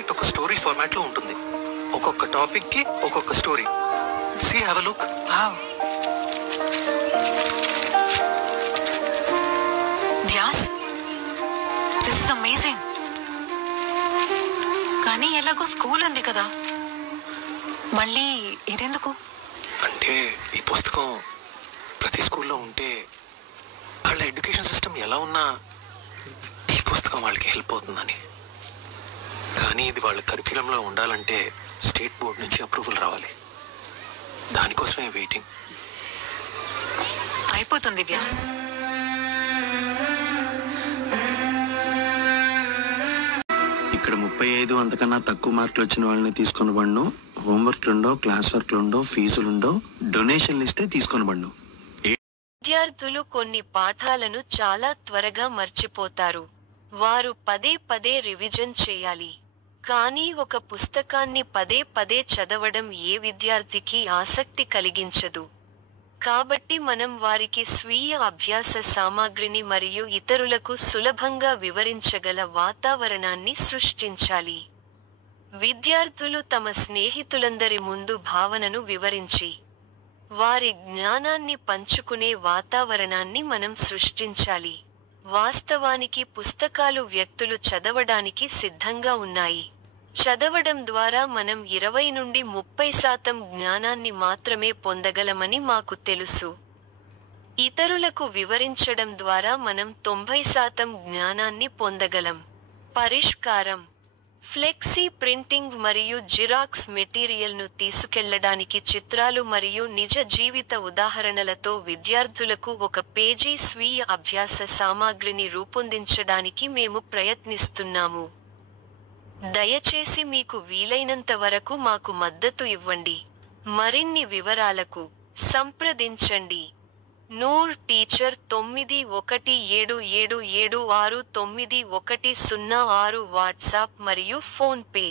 Subject ఒక story format లో ఉంటుంది. ఒక్కొక్క టాపిక్ కి ఒక్కొక్క story. See have a look. Vyas, this is amazing. కానీ ఎలాగో స్కూల్ ఉంది కదా, మళ్ళీ ఇదెందుకు? అంటే ఈ పుస్తకం ప్రతి స్కూల్లో ఉంటే వాళ్ళ ఎడ్యుకేషన్ సిస్టమ్ ఎలా ఉన్నా ఈ పుస్తకం వాళ్ళకి హెల్ప్ అవుతుందని. కానీ ఇది వాళ్ళ కరిక్యులంలో ఉండాలంటే స్టేట్ బోర్డ్ నుంచి అప్రూవల్ రావాలి. దానికోసమే వెయిటింగ్. అయిపోతుంది వ్యాస్. ఇక్కడ 35 అంతకన్నా తక్కువ మార్కులు వచ్చిన వాళ్ళని తీసుకొని పడ్ను. హోంవర్క్లుండో, క్లాస్ వర్క్లుండో, ఫీజులుండో, డొనేషన్లు ఇస్తే తీసుకొని పడ్ను. విద్యార్థులు కొన్ని పాఠాలను చాలా త్వరగా మర్చిపోతారు. వారు పదే పదే రివిజన్ చేయాలి. కానీ ఒక పుస్తకాన్ని పదే పదే చదవడం ఏ విద్యార్థికి ఆసక్తి కలిగించదు. కాబట్టి మనం వారికి స్వీయ అభ్యాస సామాగ్రిని మరియు ఇతరులకు సులభంగా వివరించగల వాతావరణాన్ని సృష్టించాలి. విద్యార్థులు తమ స్నేహితులందరి ముందు భావనను వివరించి, వారి జ్ఞానాన్ని పంచుకునే వాతావరణాన్ని మనం సృష్టించాలి. వాస్తవానికి పుస్తకాలు వ్యక్తులు చదవడానికి సిద్ధంగా ఉన్నాయి. చదవడం ద్వారా మనం 20 నుండి 30% జ్ఞానాన్ని మాత్రమే పొందగలమని మాకు తెలుసు. ఇతరులకు వివరించడం ద్వారా మనం 90% జ్ఞానాన్ని పొందగలం. పరిష్కారం: ఫ్లెక్సీ ప్రింటింగ్ మరియు జిరాక్స్ మెటీరియల్ను తీసుకెళ్లడానికి చిత్రాలు మరియు నిజ జీవిత ఉదాహరణలతో విద్యార్థులకు ఒక పేజీ స్వీయ అభ్యాస సామాగ్రిని రూపొందించడానికి మేము ప్రయత్నిస్తున్నాము. దయచేసి మీకు వీలైనంత వరకు మాకు మద్దతు ఇవ్వండి. మరిన్ని వివరాలకు సంప్రదించండి. నూర్ టీచర్ 9177769106 వాట్సాప్ మరియు ఫోన్ పే.